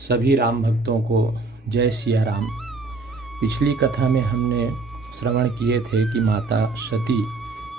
सभी राम भक्तों को जय सिया राम। पिछली कथा में हमने श्रवण किए थे कि माता सती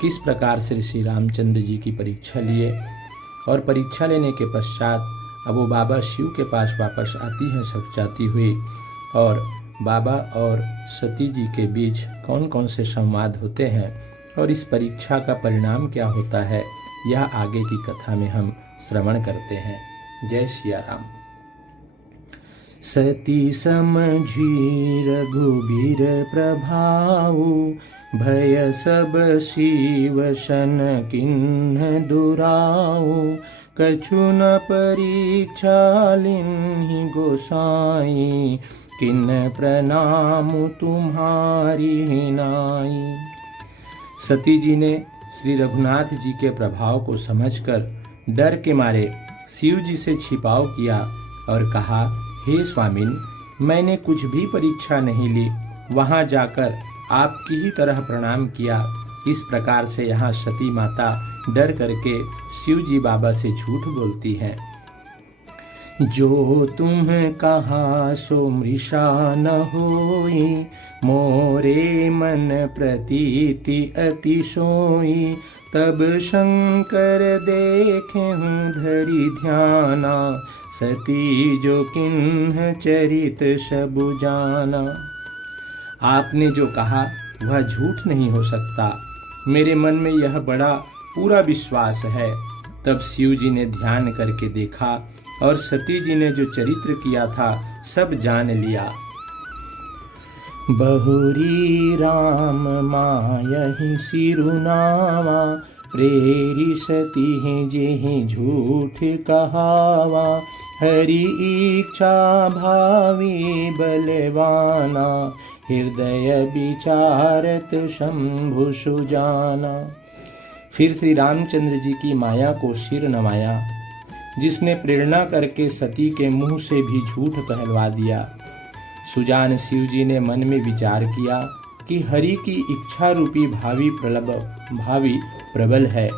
किस प्रकार से श्री रामचंद्र जी की परीक्षा लिए और परीक्षा लेने के पश्चात अब वो बाबा शिव के पास वापस आती हैं सकुचाती हुई, और बाबा और सती जी के बीच कौन कौन से संवाद होते हैं और इस परीक्षा का परिणाम क्या होता है, यह आगे की कथा में हम श्रवण करते हैं। जय सिया राम। सती समझी रघुबीर प्रभाऊ, भय सब शिव शन किन्ह दुराऊ। कछु न परीक्षा लिन्हि गोसाई, किन्ह प्रणाम तुम्हारी नाई। सती जी ने श्री रघुनाथ जी के प्रभाव को समझकर डर के मारे शिव जी से छिपाव किया और कहा, हे स्वामिन, मैंने कुछ भी परीक्षा नहीं ली, वहां जाकर आपकी ही तरह प्रणाम किया। इस प्रकार से यहाँ सती माता डर करके शिव जी बाबा से झूठ बोलती हैं। जो तुम कहा सो मृषा न होई, मोरे मन प्रतीति अति सोई। तब शंकर देखे हूँ धरि ध्याना, सती जो किन्ह चरित सबु जाना। आपने जो कहा वह झूठ नहीं हो सकता, मेरे मन में यह बड़ा पूरा विश्वास है। तब शिव जी ने ध्यान करके देखा और सती जी ने जो चरित्र किया था सब जान लिया। बहुरी राम मायहि सिरुनावा, प्रेरि सती जेहि झूठ कहावा। हरि इच्छा भावी बलवाना, हृदय विचारत शंभु सुजाना। फिर श्री रामचंद्र जी की माया को सिर नवाया, जिसने प्रेरणा करके सती के मुंह से भी झूठ कहलवा दिया। सुजान शिव जी ने मन में विचार किया कि हरि की इच्छा रूपी भावी प्रबल है।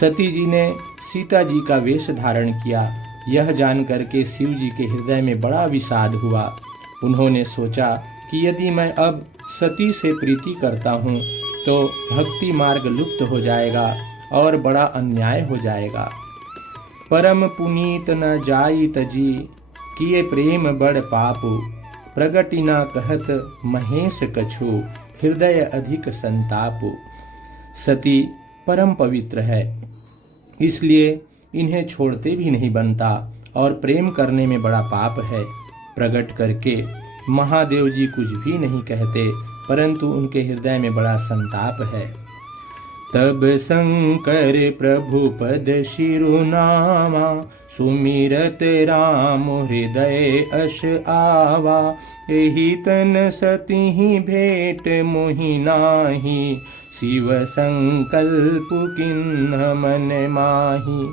सती जी ने सीता जी का वेश धारण किया। यह जान करके शिव जी के हृदय में बड़ा विषाद हुआ। उन्होंने सोचा कि यदि मैं अब सती से प्रीति करता हूँ तो भक्ति मार्ग लुप्त हो जाएगा और बड़ा अन्याय हो जाएगा। परम पुनीत न जाई तजी, किए प्रेम बड़ पापु। प्रगति न कहत महेश कछु, हृदय अधिक संतापु। सती परम पवित्र है, इसलिए इन्हें छोड़ते भी नहीं बनता और प्रेम करने में बड़ा पाप है। प्रकट करके महादेव जी कुछ भी नहीं कहते, परंतु उनके हृदय में बड़ा संताप है। तब शंकर प्रभु पद शिरुनामा, सुमिरत राम हृदय अश आवा। एहि तन सती भेंट मोहि नाही, शिव संकल्प किन्ह मन माही।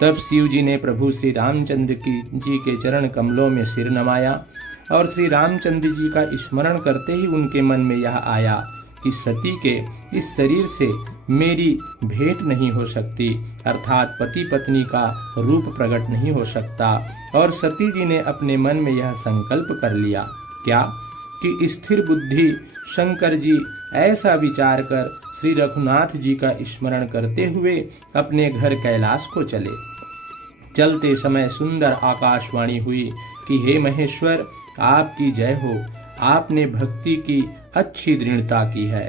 तब शिव जी ने प्रभु श्री रामचंद्र जी के चरण कमलों में सिर नवाया और श्री रामचंद्र जी का स्मरण करते ही उनके मन में यह आया कि सती के इस शरीर से मेरी भेंट नहीं हो सकती, अर्थात पति पत्नी का रूप प्रकट नहीं हो सकता। और सती जी ने अपने मन में यह संकल्प कर लिया क्या कि स्थिर बुद्धि शंकर जी ऐसा विचार कर श्री रघुनाथ जी का स्मरण करते हुए अपने घर कैलाश को चले। चलते समय सुंदर आकाशवाणी हुई कि हे महेश्वर, आपकी जय हो, आपने भक्ति की अच्छी दृढ़ता की है।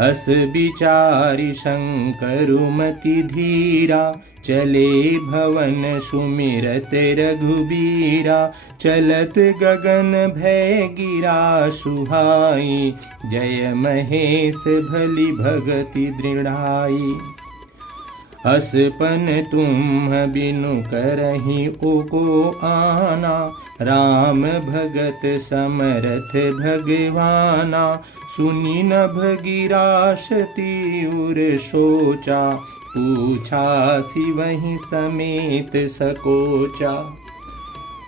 अस विचारी शंकर मति धीरा, चले भवन सुमिरत रघुबीरा। चलत गगन भय गिरा सुहाई, जय महेश भली भगति दृढ़ाई। असपन तुम बिनु करहि ओको आना, राम भगत समरथ भगवाना। सुनी नभ गिरा सती उर सोचा, पूछा सिवहि समेत सकोचा।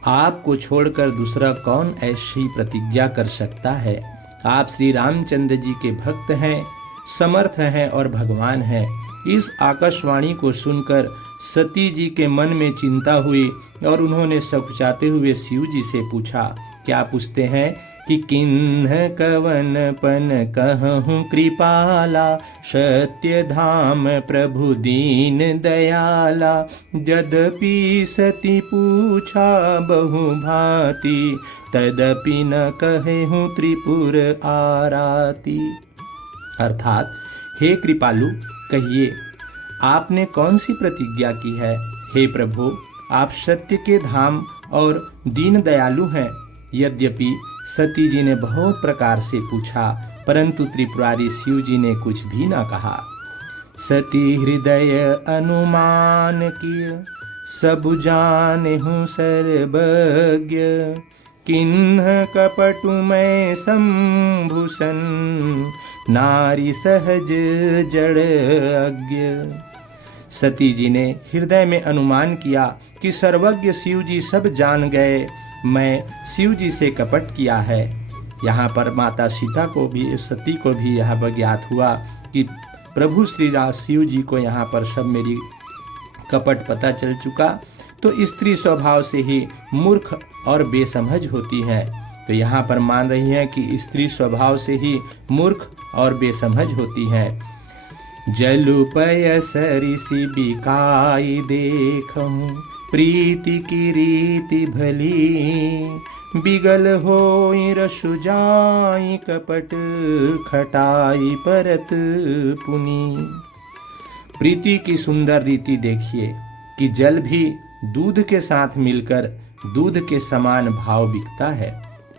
आपको छोड़कर दूसरा कौन ऐसी प्रतिज्ञा कर सकता है? आप श्री रामचंद्र जी के भक्त हैं, समर्थ हैं और भगवान हैं। इस आकाशवाणी को सुनकर सती जी के मन में चिंता हुई और उन्होंने सकुचाते हुए शिव जी से पूछा। क्या पूछते हैं कि किन्ह कवन पन कहूँ कृपाला, सत्य धाम प्रभु दीन दयाला। यद्यपि सती पूछा बहु भांति, तदपि न कहेहूँ त्रिपुर आराती। अर्थात हे कृपालु, कहिए आपने कौन सी प्रतिज्ञा की है। हे प्रभु, आप सत्य के धाम और दीन दयालु हैं। यद्यपि सती जी ने बहुत प्रकार से पूछा, परंतु त्रिपुरारी शिव जी ने कुछ भी न कहा। सती हृदय अनुमान किय, सब जानेहूँ सर्वज्ञ। किन्ह कपटु मैं संभूषण, नारी सहज जड़ अज्ञ। सती जी ने हृदय में अनुमान किया कि सर्वज्ञ शिव जी सब जान गए, मैं शिव जी से कपट किया है। यहाँ पर माता सीता को भी, सती को भी यह ज्ञात हुआ कि प्रभु श्री शिव जी को यहाँ पर सब मेरी कपट पता चल चुका। तो स्त्री स्वभाव से ही मूर्ख और बेसमझ होती है। तो यहाँ पर मान रही है कि स्त्री स्वभाव से ही मूर्ख और बेसमझ होती है। जलुपय सरिसी बिकाई देखूं, प्रीति की रीति भली। बिगल होई रसु जाई, कपट खटाई परत पुनी। प्रीति की सुंदर रीति देखिए कि जल भी दूध के साथ मिलकर दूध के समान भाव बिकता है,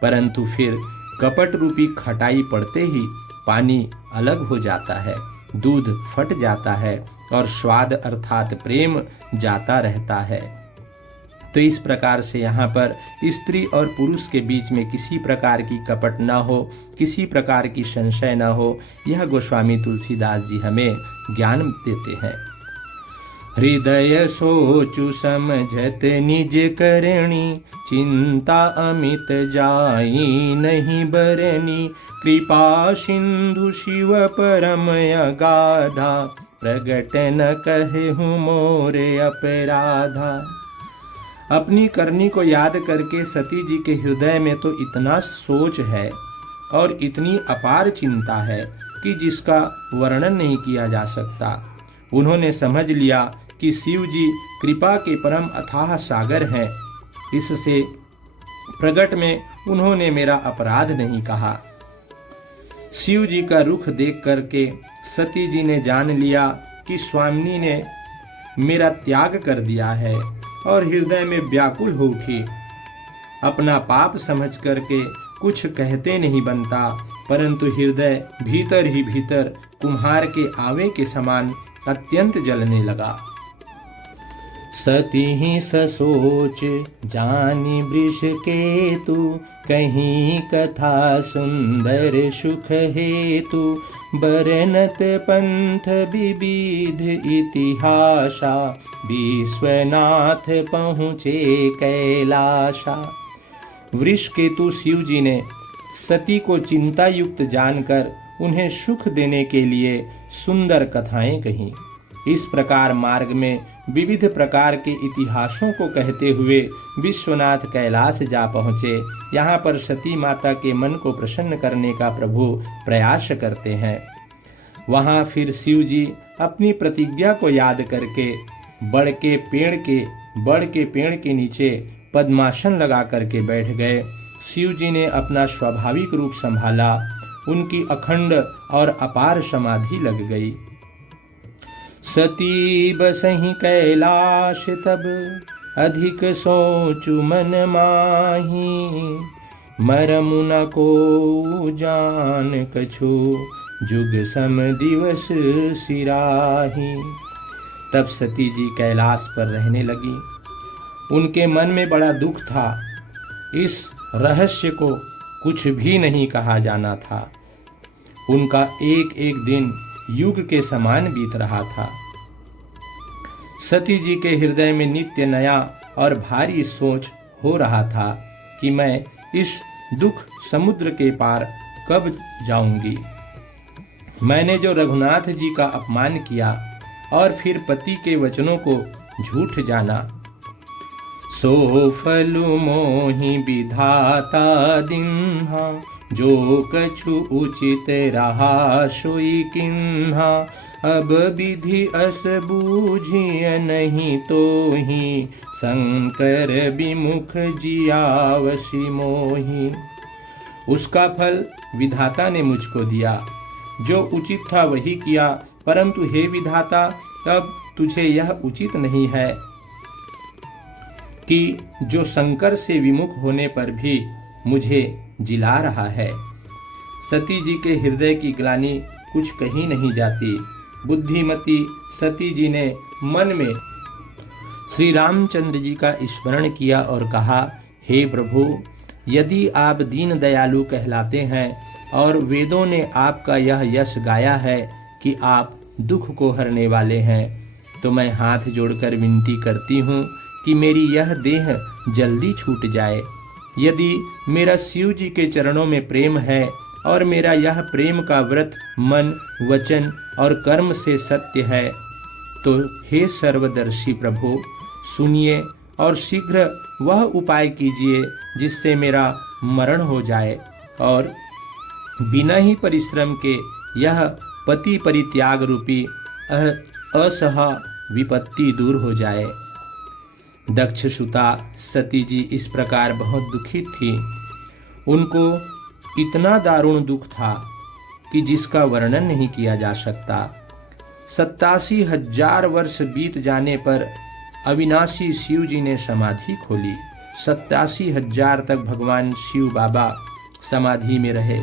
परंतु फिर कपट रूपी खटाई पड़ते ही पानी अलग हो जाता है, दूध फट जाता है और स्वाद अर्थात प्रेम जाता रहता है। तो इस प्रकार से यहाँ पर स्त्री और पुरुष के बीच में किसी प्रकार की कपट न हो, किसी प्रकार की संशय न हो, यह गोस्वामी तुलसीदास जी हमें ज्ञान देते हैं। हृदय सोचु समझत निज करणी, चिंता अमित जाई नहीं बरनी। कृपा सिंधु शिव परम अगाधा, प्रगट न कहूँ मोरे अपराधा। अपनी करनी को याद करके सती जी के हृदय में तो इतना सोच है और इतनी अपार चिंता है कि जिसका वर्णन नहीं किया जा सकता। उन्होंने समझ लिया कि शिव जी कृपा के परम अथाह सागर हैं, इससे प्रगट में उन्होंने मेरा अपराध नहीं कहा। शिव जी का रुख देख करके सती जी ने जान लिया कि स्वामिनी ने मेरा त्याग कर दिया है और हृदय में व्याकुल हो उठी। अपना पाप समझ करके कुछ कहते नहीं बनता, परंतु हृदय भीतर ही भीतर कुम्हार के आवे के समान अत्यंत जलने लगा। सती ही ससोच जानी वृष केतु, कहीं कथा सुंदर सुख हेतु। बरनत पंथ विविध इतिहासा, विश्वनाथ पहुँचे कैलाशा। वृष केतु शिव जी ने सती को चिंता युक्त जानकर उन्हें सुख देने के लिए सुंदर कथाएं कहीं। इस प्रकार मार्ग में विविध प्रकार के इतिहासों को कहते हुए विश्वनाथ कैलाश जा पहुँचे। यहाँ पर सती माता के मन को प्रसन्न करने का प्रभु प्रयास करते हैं। वहाँ फिर शिव जी अपनी प्रतिज्ञा को याद करके बड़ के पेड़ के नीचे पद्मासन लगा करके बैठ गए। शिव जी ने अपना स्वाभाविक रूप संभाला, उनकी अखंड और अपार समाधि लग गई। सती बसहि कैलाश तब, अधिक सोचु मन माही। मरमु न को जान कछु, जुग सम दिवस सिराही। तब सती जी कैलाश पर रहने लगी। उनके मन में बड़ा दुख था। इस रहस्य को कुछ भी नहीं कहा जाना था। उनका एक एक दिन युग के समान बीत रहा था। सती जी के हृदय में नित्य नया और भारी सोच हो रहा था कि मैं इस दुख समुद्र के पार कब जाऊंगी। मैंने जो रघुनाथ जी का अपमान किया और फिर पति के वचनों को झूठ जाना, सो फलु मोहि विधाता दिन्हा, जो कछु उचित रहा सोई किन्हा। अब विधि अस बूझिय नहीं तोहि, शंकर विमुख जियावसि मोहि। उसका फल विधाता ने मुझको दिया, जो उचित था वही किया, परंतु हे विधाता, अब तुझे यह उचित नहीं है कि जो शंकर से विमुख होने पर भी मुझे जिला रहा है। सती जी के हृदय की ग्लानि कुछ कही नहीं जाती। बुद्धिमती सती जी ने मन में श्री रामचंद्र जी का स्मरण किया और कहा, हे प्रभु, यदि आप दीन दयालु कहलाते हैं और वेदों ने आपका यह यश गाया है कि आप दुख को हरने वाले हैं, तो मैं हाथ जोड़कर विनती करती हूँ कि मेरी यह देह जल्दी छूट जाए। यदि मेरा शिव जी के चरणों में प्रेम है और मेरा यह प्रेम का व्रत मन, वचन और कर्म से सत्य है, तो हे सर्वदर्शी प्रभु, सुनिए और शीघ्र वह उपाय कीजिए जिससे मेरा मरण हो जाए और बिना ही परिश्रम के यह पति परित्याग रूपी असह विपत्ति दूर हो जाए। दक्ष सुता सती जी इस प्रकार बहुत दुखित थी। उनको इतना दारुण दुख था कि जिसका वर्णन नहीं किया जा सकता। 87,000 वर्ष बीत जाने पर अविनाशी शिव जी ने समाधि खोली। 87,000 तक भगवान शिव बाबा समाधि में रहे।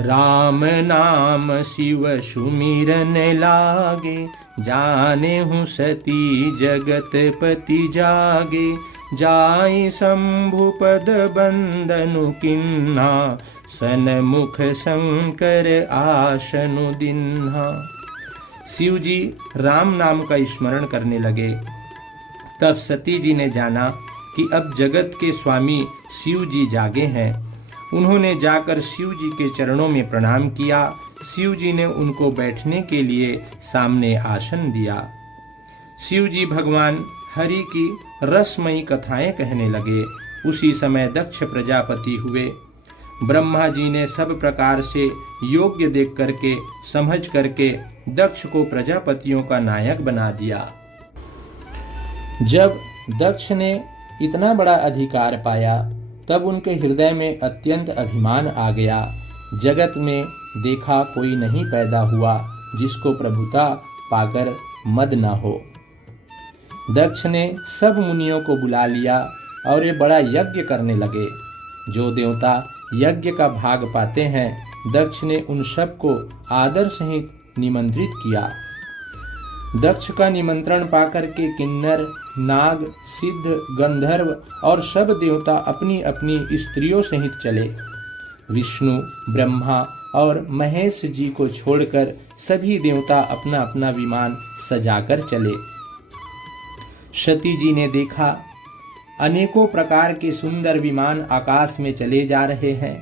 राम नाम शिव सुमिरन लागे, जाने हूँ सती जगत पति जागे। जाई शंभु पद बंदनु किन्हा, सनमुख शंकर आशनु दिन्हा। शिव जी राम नाम का स्मरण करने लगे। तब सती जी ने जाना कि अब जगत के स्वामी शिव जी जागे हैं। उन्होंने जाकर शिव जी के चरणों में प्रणाम किया। शिव जी ने उनको बैठने के लिए सामने आसन दिया। शिव जी भगवान हरि की रसमयी कथाएं कहने लगे। उसी समय दक्ष प्रजापति हुए। ब्रह्मा जी ने सब प्रकार से योग्य देख करके समझ करके दक्ष को प्रजापतियों का नायक बना दिया। जब दक्ष ने इतना बड़ा अधिकार पाया, तब उनके हृदय में अत्यंत अभिमान आ गया। जगत में देखा कोई नहीं पैदा हुआ जिसको प्रभुता पाकर मद न हो। दक्ष ने सब मुनियों को बुला लिया और ये बड़ा यज्ञ करने लगे। जो देवता यज्ञ का भाग पाते हैं, दक्ष ने उन सब को आदर सहित निमंत्रित किया। दक्ष का निमंत्रण पाकर के किन्नर, नाग, सिद्ध, गंधर्व और सब देवता अपनी अपनी स्त्रियों सहित चले। विष्णु, ब्रह्मा और महेश जी को छोड़कर सभी देवता अपना अपना विमान सजाकर चले। सती जी ने देखा अनेकों प्रकार के सुंदर विमान आकाश में चले जा रहे हैं।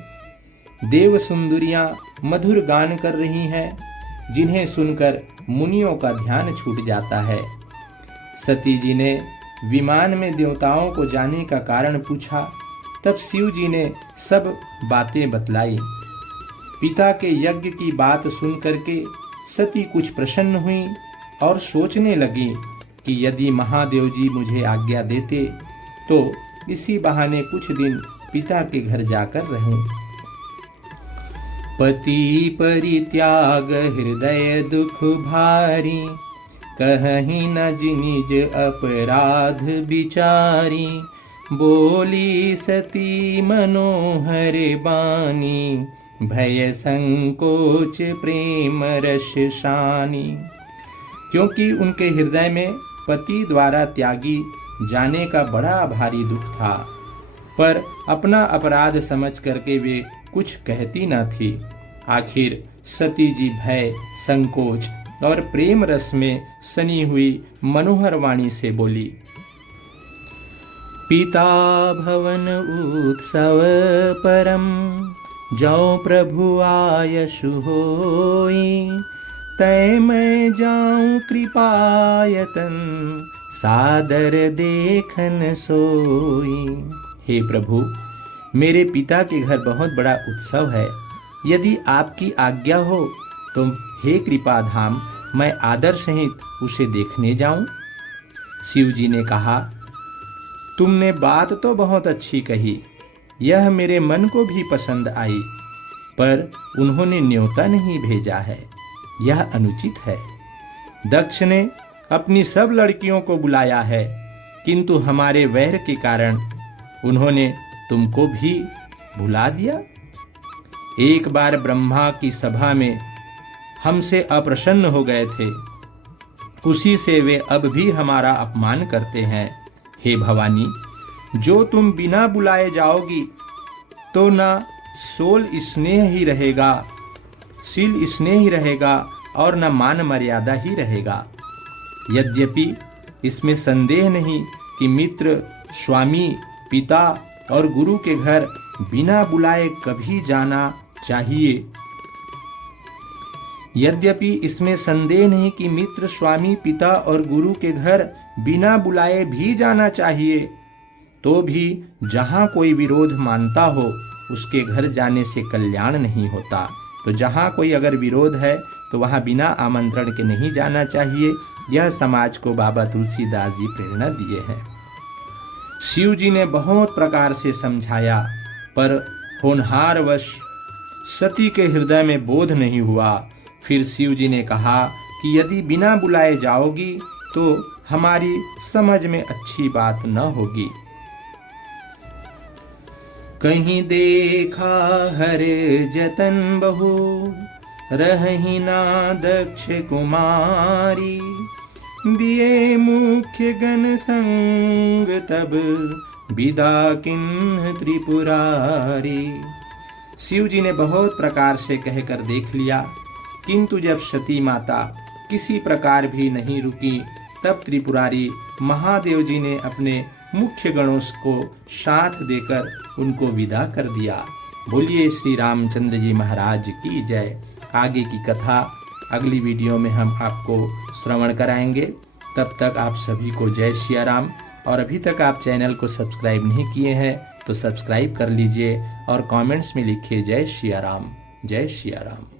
देव सुंदरियां मधुर गान कर रही हैं, जिन्हें सुनकर मुनियों का ध्यान छूट जाता है। सती जी ने विमान में देवताओं को जाने का कारण पूछा। तब शिव जी ने सब बातें बतलाई। पिता के यज्ञ की बात सुन करके सती कुछ प्रसन्न हुई और सोचने लगी कि यदि महादेव जी मुझे आज्ञा देते तो इसी बहाने कुछ दिन पिता के घर जाकर रहूं। पति परित्याग हृदय दुख भारी, कहीं न निज अपराध विचारी। बोली सती मनोहर बानी, भय संकोच प्रेम रस शानी। क्योंकि उनके हृदय में पति द्वारा त्यागी जाने का बड़ा भारी दुख था, पर अपना अपराध समझ करके वे कुछ कहती न थी। आखिर सती जी भय, संकोच और प्रेम रस में सनी हुई मनोहर वाणी से बोली। पिता भवन उत्सव परम, जो प्रभु आयशु होई। तय मैं जाऊं कृपायतन, सादर देखन सोई। हे प्रभु, मेरे पिता के घर बहुत बड़ा उत्सव है, यदि आपकी आज्ञा हो तो हे कृपाधाम, मैं आदर सहित उसे देखने जाऊं। शिव जी ने कहा, तुमने बात तो बहुत अच्छी कही, यह मेरे मन को भी पसंद आई, पर उन्होंने न्योता नहीं भेजा है, यह अनुचित है। दक्ष ने अपनी सब लड़कियों को बुलाया है, किंतु हमारे वैर के कारण उन्होंने तुमको भी बुला दिया। एक बार ब्रह्मा की सभा में हमसे अप्रसन्न हो गए थे, उसी से वे अब भी हमारा अपमान करते हैं। हे भवानी, जो तुम बिना बुलाए जाओगी तो ना सोल स्नेह ही रहेगा, शील स्नेह ही रहेगा और न मान मर्यादा ही रहेगा। यद्यपि इसमें संदेह नहीं कि मित्र, स्वामी, पिता और गुरु के घर बिना बुलाए कभी जाना चाहिए। यद्यपि इसमें संदेह नहीं कि मित्र, स्वामी, पिता और गुरु के घर बिना बुलाए भी जाना चाहिए, तो भी जहाँ कोई विरोध मानता हो उसके घर जाने से कल्याण नहीं होता। तो जहाँ कोई अगर विरोध है तो वहाँ बिना आमंत्रण के नहीं जाना चाहिए। यह समाज को बाबा तुलसीदास जी प्रेरणा दिए हैं। शिव जी ने बहुत प्रकार से समझाया, पर होनहारवश सती के हृदय में बोध नहीं हुआ। फिर शिव जी ने कहा कि यदि बिना बुलाए जाओगी तो हमारी समझ में अच्छी बात न होगी। कहीं देखा हर जतन बहु, रही ना दक्ष कुमारी, दिए मुख्य गण संग तब, विदा किन्ह त्रिपुरारी। शिव जी ने बहुत प्रकार से कहकर देख लिया, किंतु जब सती माता किसी प्रकार भी नहीं रुकी, तब त्रिपुरारी महादेव जी ने अपने मुख्य गणों को साथ देकर उनको विदा कर दिया। बोलिए श्री रामचंद्र जी महाराज की जय। आगे की कथा अगली वीडियो में हम आपको श्रवण कराएंगे। तब तक आप सभी को जय सिया राम। और अभी तक आप चैनल को सब्सक्राइब नहीं किए हैं तो सब्सक्राइब कर लीजिए और कमेंट्स में लिखिए जय सिया राम, जय सिया राम।